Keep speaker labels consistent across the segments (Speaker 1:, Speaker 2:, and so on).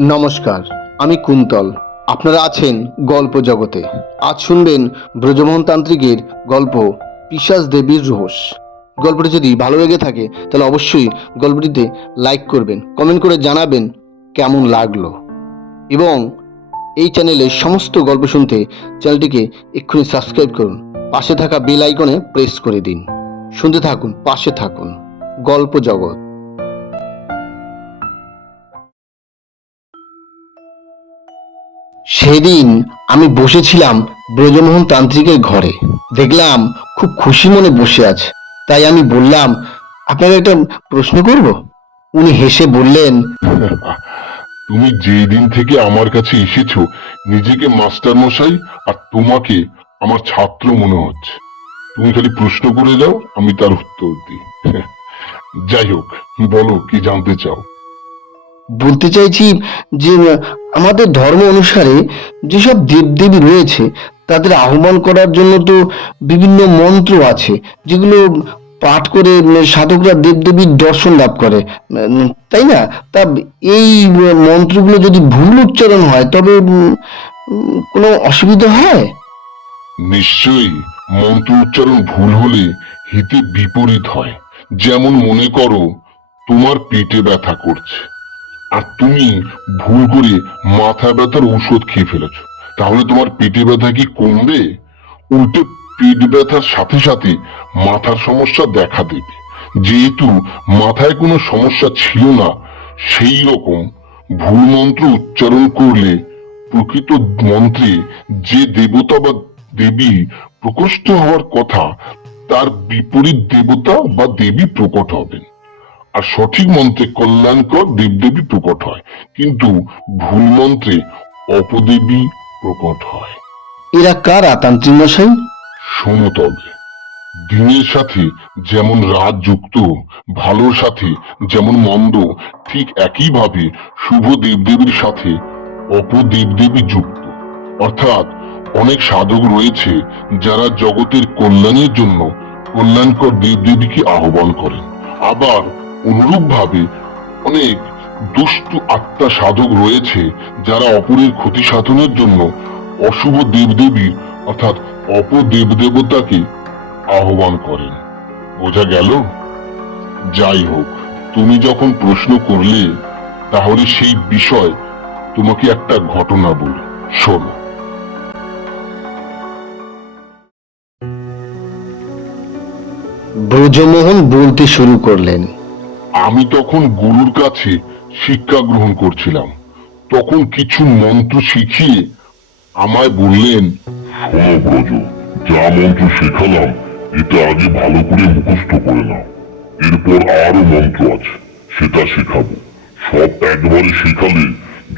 Speaker 1: নমস্কার, আমি কুন্তল। আপনারা আছেন গল্প জগতে। আজ শুনবেন ব্রজমোহন তান্ত্রিকের গল্প পিশাচ দেবীর রহস্য। গল্পটি যদি ভালো লেগে থাকে, তাহলে অবশ্যই গল্পটিতে লাইক করবেন কমেন্ট করে জানাবেন কেমন লাগল। এবং এই চ্যানেলে সমস্ত গল্প শুনতে চ্যানেলটিকে এক্ষুনি সাবস্ক্রাইব করুন। পাশে থাকা বেল আইকনে প্রেস করে দিন। শুনতে থাকুন, পাশে থাকুন। গল্প জগৎ। সেদিন আমি বসেছিলাম ব্রজমোহন তান্ত্রিকের ঘরে। দেখলাম খুব খুশি মনে বসে আছে। তাই আমি বললাম, আপনাকে একটা প্রশ্ন করব? উনি হেসে বললেন,
Speaker 2: তুমি যেই দিন থেকে আমার কাছে এসেছ, নিজেকে মাস্টার মশাই আর তোমাকে আমার ছাত্র মনে হচ্ছে। তুমি খালি প্রশ্ন করে দাও, আমি তার উত্তর দিই। যাই হোক, বলো, কি জানতে চাও?
Speaker 1: বলতে চাইছি যে আমাদের ধর্ম অনুসারে যেসব দেবদেবী রয়েছে, তাদের আহ্বান করার জন্য তো বিভিন্ন মন্ত্র আছে, যেগুলো পাঠ করে সাধকরা দেবদেবীর দর্শন লাভ করে। তাই না? তা এই মন্ত্রগুলো যদি ভুল উচ্চারণ হয়, তবে কোনো অসুবিধা হয়?
Speaker 2: নিশ্চয়ই। মন্ত্র উচ্চারণ ভুল হলে হিতে বিপরীত হয়। যেমন মনে করো, তোমার পেটে ব্যথা করছে। আর তুমি ভুল করে মাথা ব্যথার ঔষধ খেয়ে ফেলেছ। তাহলে তোমার পেটে ব্যথা কি কমবে? উল্টে পেট ব্যথার সাথে সাথে মাথার সমস্যা দেখা দেবে। যেহেতু মাথায় কোনো সমস্যা ছিল না, সেই রকম ভুল মন্ত্র উচ্চারণ করলে প্রকৃত মন্ত্রে যে দেবতা বা দেবী প্রকোষ্ঠ হওয়ার কথা, তার বিপরীত দেবতা বা দেবী প্রকট হবেন। আর সঠিক মন্ত্রে কল্যাণকর দেবদেবী প্রকট হয়। কিন্তু ভুল মন্ত্রে অপদেবী প্রকট হয়।
Speaker 1: এরা কারা তান্ত্রিক মশাই?
Speaker 2: শোনো তবে দিনের সাথে যেমন রাত যুক্ত ভালোর সাথে যেমন মন্দ ঠিক একইভাবে শুভ দেবদেবীর সাথে অপদেবদেবী যুক্ত। অর্থাৎ অনেক সাধক রয়েছে যারা জগতের কল্যাণের জন্য কল্যাণকর দেবদেবীকে আহ্বান করেন। আবার অনুরূপভাবে অনেক দুষ্টু আত্মা সাধক রয়েছে যারা অপরের ক্ষতি সাধনের জন্য অশুভ দেবদেবী অর্থাৎ অপদেবদেবতাকে আহ্বান করেন। বোঝা গেল? যাই হোক, তুমি যখন প্রশ্ন করলে, তাহলে সেই বিষয় তোমাকে একটা ঘটনা বলি। শোনো।
Speaker 1: ব্রজমোহন বলতে শুরু করলেন।
Speaker 2: আমি তখন গুরুর কাছে শিক্ষা গ্রহণ করছিলাম। তখন কিছু মন্ত্র শিখিয়ে আমায় বললেন শোনো ব্রজ যা মন্ত্র শেখালাম এটা আগে ভালো করে মুখস্থ করে নাও। এরপর আরও মন্ত্র আছে সেটা শেখাবো। সব একবারে শেখালে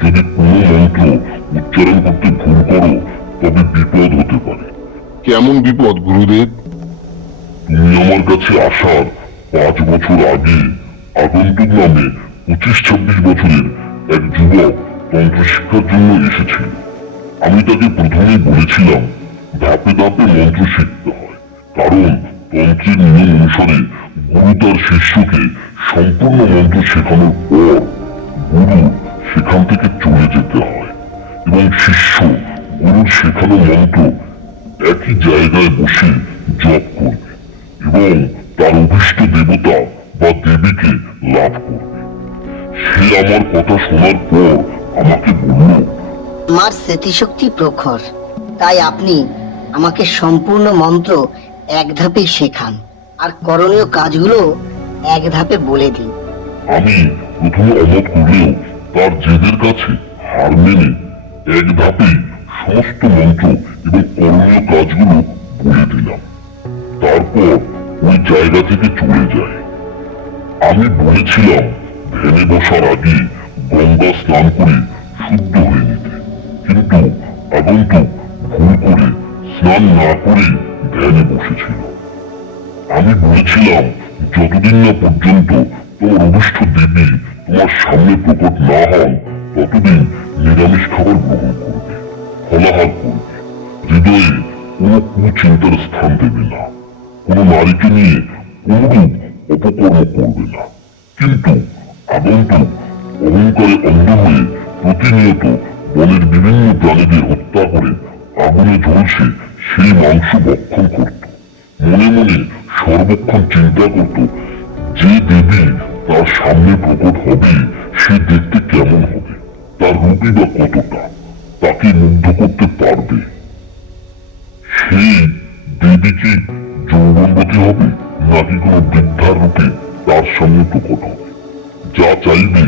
Speaker 2: যদি কোনো মন্ত্র উচ্চারণ করতে ভুল করো তবে বিপদ হতে পারে। কেমন বিপদ গুরুদেব? তুমি আমার কাছে আসার পাঁচ বছর আগে আগন্তুক নামে পঁচিশ ছাব্বিশ বছরের এক যুবক তন্ত্র শিক্ষার জন্য এসেছিল আমি তাকে প্রথমেই বলেছিলাম, ধাপে ধাপে মন্ত্র শিখতে হয়। কারণ তন্ত্রের নিয়ম অনুসারে গুরু তার শিষ্যকে সম্পূর্ণ মন্ত্র শেখানোর পর গুরু সেখান থেকে চলে যেতে হয় এবং শিষ্য গুরুর শেখানো মন্ত্র একই জায়গায় বসে জপ করবে এবং তার অভিষ্ট দেবতা কথা শোনার পর আমাকে বলল
Speaker 3: আমার স্মৃতিশক্তি প্রখর। তাই আপনি আমাকে সম্পূর্ণ মন্ত্র এক ধাপে শেখান। আর করণীয় কাজগুলো এক ধাপে বলে দিন।
Speaker 2: আমি প্রথমে অমত করলেও তার জেদের কাছে হার মেনে এক ধাপেই সমস্ত মন্ত্র এবং করণীয় কাজগুলো বলে দিলাম। তারপর ওই জায়গা থেকে চলে যায়। আমি বলেছিলাম ধ্যানে বসার আগে গঙ্গা স্নান করে শুদ্ধ হয়ে নিতে। কিন্তু আগন্তুক ভুল করে স্নান না করেই ধ্যানে বসেছিল। আমি বলেছিলাম, যতদিন না পর্যন্ত তোমার অভিষ্ট দেবী তোমার সামনে প্রকট না হন, ততদিন নিরামিষ খাবার গ্রহণ করবে, ফলাহার করবে। হৃদয়ে কোনো কুচিন্তার স্থান দেবে না। কোনো নারীকে নিয়ে কোনরূপ অপকর্ম করবে না। কিন্তু আগন্তুক অহংকারে অন্ধ হয়ে প্রতিনিয়ত বনের বিভিন্ন প্রাণীদের হত্যা করে, আগুনে ঝলসে সেই মাংস ভক্ষণ করত। মনে মনে সর্বক্ষণ চিন্তা করত যে দেবী তার সামনে প্রকট হবে, সে দেখতে কেমন হবে, তার রূপই বা কতটা, তাকে মুগ্ধ করতে পারবে। সেই দেবী কি যৌবনবতী হবে, নাকি কোনো বৃদ্ধার রূপে তার সামনে প্রকট হবে? যা চাইবে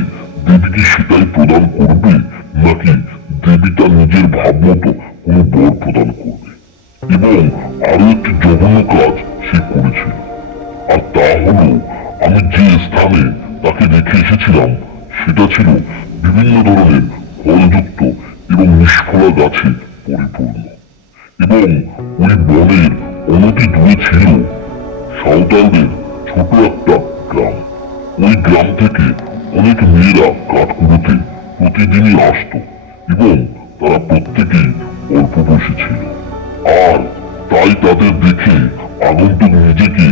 Speaker 2: দেবী কি সেটাই প্রদান করবে, নাকি দেবী তার নিজের ভাবমতো কোনো বর প্রদান করবে? এবং আরও একটি জঘন্য কাজ সে করেছিল। আর তা হলো, আমি যে স্থানে তাকে রেখে এসেছিলাম, সেটা ছিল বিভিন্ন ধরনের ফলযুক্ত এবং নিষ্ফলা গাছে পরিপূর্ণ। এবং ওই বনের অনতি দূরে ছিল সাঁওতালদের ছোট একটা গ্রাম। ওই গ্রাম থেকে অনেক মেয়েরা কাঠ কুড়োতে প্রতিদিনই আসতো এবং তারা প্রত্যেকেই অল্প বয়সী ছিল। আর তাই তাদের দেখে আগন্তুক নিজেকে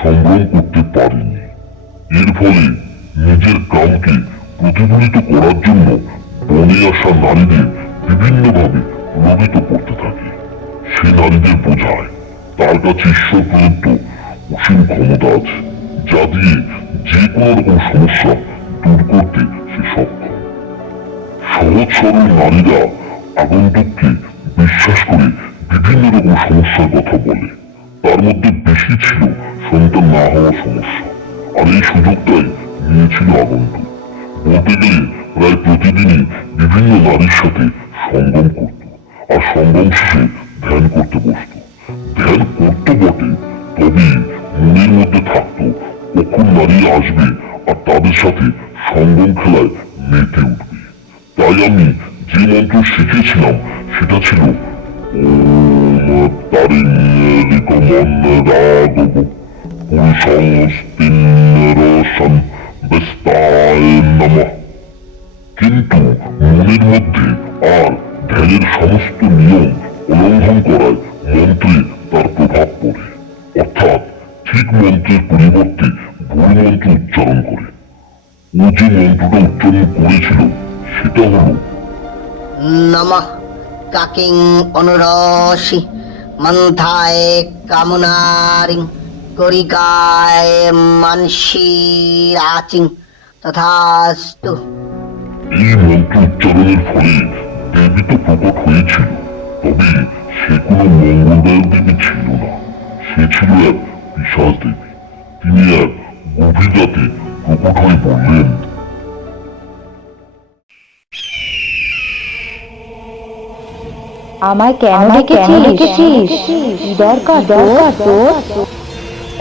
Speaker 2: সংগ্রাম করতে পারেনি। এর ফলে নিজের কামকে প্রতিফলিত করার জন্য বনে আসা নারীদের বিভিন্নভাবে প্রভাবিত করতে থাকে। সে নারীদের বোঝায় তার কাছে ঈশ্বর প্রদত্ত অসীম ক্ষমতা আছে, যা দিয়ে যে কোনো রকম সমস্যা দূর করতে সে সক্ষম সহজ সরল নারীরা আগন্তুককে বিশ্বাস করে বিভিন্ন রকম সমস্যার কথা বলে। তার মধ্যে বেশি ছিল সন্তান না হওয়ার সমস্যা। আর এই সুযোগটাই নিয়েছিল আগন্তুক। বলতে গেলে প্রায় প্রতিদিনই বিভিন্ন নারীর সাথে সঙ্গম করত। আর সঙ্গম শেষে ধ্যান করতে বসত। ধ্যান করতো বটে তবে মনের মধ্যে থাকতো কখন নারী আসবে আর তাদের সাথে সঙ্গম খেলায় মেতে উঠবে। তাই আমি যে মন্ত্র শিখেছিলাম সেটা ছিল কিন্তু মনের মধ্যে আর ধ্যানের সমস্ত নিয়ম উল্লঙ্ঘন করায় মন্ত্রে তার প্রভাব পড়ে। অর্থাৎ ঠিক মন্ত্রের পরিবর্তে মন্ত্র উচ্চারণ করে। ও যে মন্ত্রটা উচ্চারণ করেছিল সেটা হলো
Speaker 3: নমঃ কাকিং অনুরসি মন্থায় কামনারিং করিকায় মানসিরাচিং তথাস্তু।
Speaker 2: এই মন্ত্র উচ্চারণের ফলে দেবী তো প্রকট হয়েছিল তবে সে কোনো মঙ্গলদায়ক দেবী ছিল না। সে ছিল এক পিসাজ দেবী। তিনি এক প্রকট হয়ে বললেন
Speaker 4: আমায় কেন ডেকেছিস? দরকার দরকার তোর?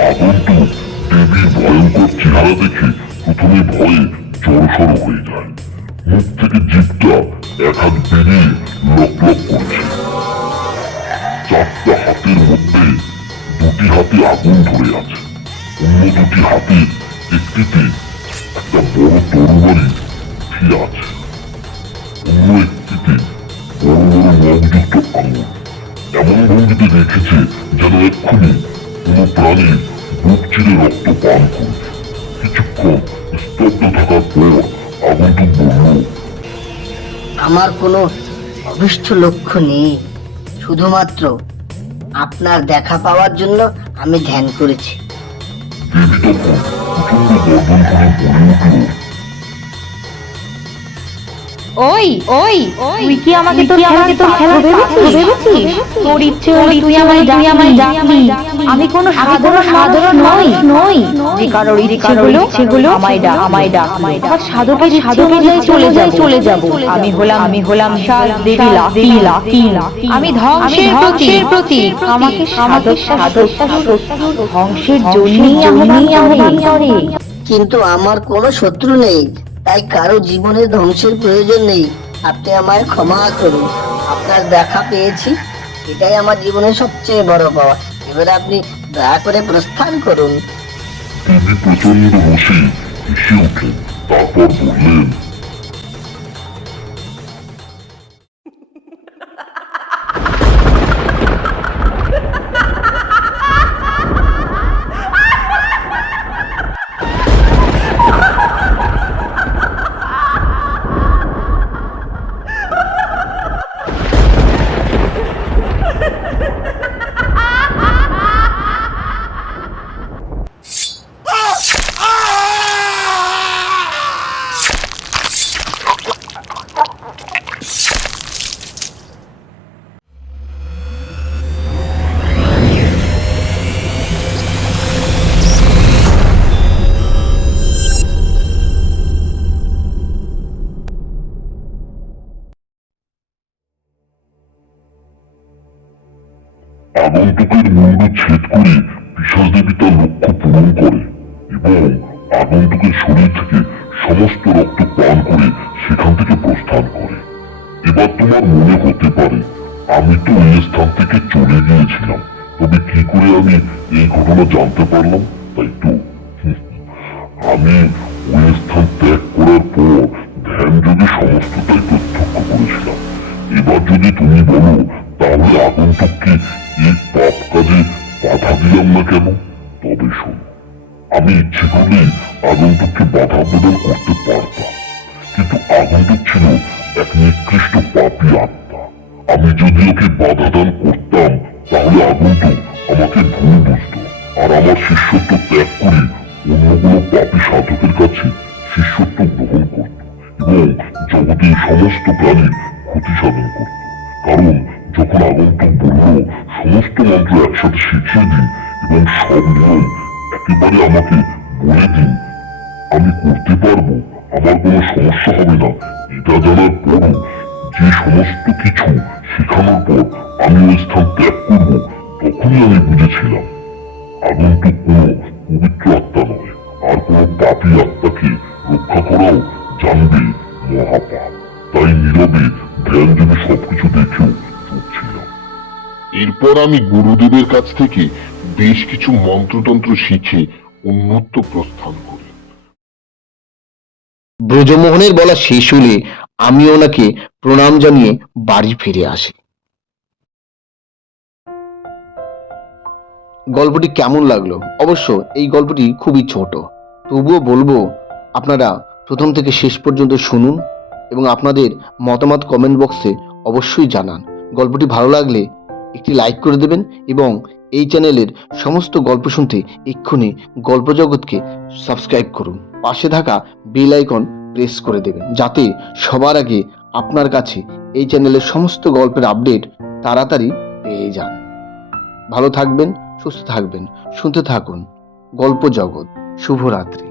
Speaker 2: আগন্তুক দেবীর ভয়ঙ্কর চেহারা দেখে প্রথমে ভয়ে জড়সড় হয়ে যায়। মুখ থেকে জিভটা এক হাত বেরিয়ে লক লক করছে। চারটা হাতের মধ্যে দুটি হাতে আগুন ধরে আছে। অন্য দুটি হাতে একটিতে একটা বড় তরবারি উঠে আছে অন্য একটিতে বড় বড় নখযুক্ত আঙুল এমন ভঙ্গিতে রেখেছে যেন এক্ষুনি কোনো প্রাণী বুক চিরে রক্ত পান করবে কিছুক্ষণ স্তব্ধ থাকার পর আগন্তুক বলল
Speaker 3: আমার কোনো অভিষ্ট লক্ষ্য নেই। শুধুমাত্র আপনার দেখা পাওয়ার জন্য আমি ধ্যান করেছি।
Speaker 2: দেবী তখন প্রচণ্ড গর্জন করে বলে উঠল
Speaker 4: ওই ওই তুই কি আমাকে আমাকে খেলা ভেবেছিস? তোর ইচ্ছে হলো তুই আমায় তুই আমায় ডাকলি আমি কোনো সাধারণ সাধারণ নই। নই। যে কারোর ইচ্ছে হলো সেগুলো আমায় ডাক আমায় ডাক যাই চলে যাই চলে যাব। আমি হলাম আমি হলাম শাল দেবী লাকি। লাকি। আমি ধ্বংসের প্রতীক। প্রতীক। আমাকে সাধক ধ্বংসের জন্যই আহ্বান করে।
Speaker 3: কিন্তু আমার কোনো শত্রু নেই। তাই কারও জীবনে ধ্বংসের প্রয়োজন নেই। আপনি আমায় ক্ষমা করুন। আপনার দেখা পেয়েছি। এটাই আমার জীবনের সবচেয়ে বড় পাওয়া। এবারে আপনি দয়া করে প্রস্থান করুন।
Speaker 2: তিনি প্রচণ্ড রসে হেসে উঠলেন। তারপর বললেন আগন্তুকের মুন্ড ছেদ করে পিসাজ দেবী তার লক্ষ্য পূরণ করে এবং আগন্তুকের শরীর থেকে সমস্ত রক্ত পান করে সেখান থেকে প্রস্থান করে। এবার তোমার মনে হতে পারে, আমি তো এই স্থান থেকে চলে গিয়েছিলাম। তবে কি করে আমি এই ঘটনা জানতে পারলাম? তাই তো আমি বাধা না কেন? তবে শোনো, আমি ইচ্ছে করলেই আগন্তুককে বাধা প্রদান করতে পারতাম। কিন্তু আগন্তুক ছিল এক নিকৃষ্ট পাপী আত্মা। আমি যদি ওকে বাধা দান করতাম, তাহলে আগন্তুক আমাকে ভুল বুঝতো। আর আমার শিষ্যত্ব ত্যাগ করে অন্যগুলো পাপী সাধকের কাছে শিষ্যত্ব গ্রহণ করত এবং জগতের সমস্ত প্রাণীর ক্ষতি সাধন করত। কারণ যখন আগন্তুক বলল, সমস্ত মন্ত্র একসাথে শিখিয়ে দিন এবং সব নিয়ম একেবারে আমাকে বলে দিন, আমি করতে পারব, আমার কোনো সমস্যা হবে না। এটা জানার পরও যে সমস্ত কিছু শেখানোর পর আমি ওই স্থান ত্যাগ করব, তখনই আমি বুঝেছিলাম, আগন্তুক কোনো পবিত্র আত্মা নয়। আর কোনো পাপী আত্মাকে রক্ষা করাও জানবে মহাপাপ। তাই নীরবে ধ্যান জন্য সবকিছু দেখেও চুপ ছিলাম এরপর আমি গুরুদেবের কাছ থেকে বেশ কিছু মন্ত্রতন্ত্র শিখে উন্মুক্ত প্রস্থান করি।
Speaker 1: ব্রজমোহনের বলা শেষ হলে আমি ওনাকে প্রণাম জানিয়ে বাড়ি ফিরে আসি। গল্পটি কেমন লাগল? অবশ্য এই গল্পটি খুবই ছোট। তবুও বলব, আপনারা প্রথম থেকে শেষ পর্যন্ত শুনুন এবং আপনাদের মতামত কমেন্ট বক্সে অবশ্যই জানান। গল্পটি ভালো লাগলে একটি লাইক করে দেবেন এবং এই চ্যানেলের সমস্ত গল্প শুনতে এক্ষুনি গল্প জগৎকে সাবস্ক্রাইব করুন। পাশে থাকা বেল আইকন প্রেস করে দেবেন, যাতে সবার আগে আপনার কাছে এই চ্যানেলের সমস্ত গল্পের আপডেট তাড়াতাড়ি পেয়ে যান। ভালো থাকবেন, সুস্থ থাকবেন, শুনতে থাকুন। গল্প জগৎ শুভরাত্রি।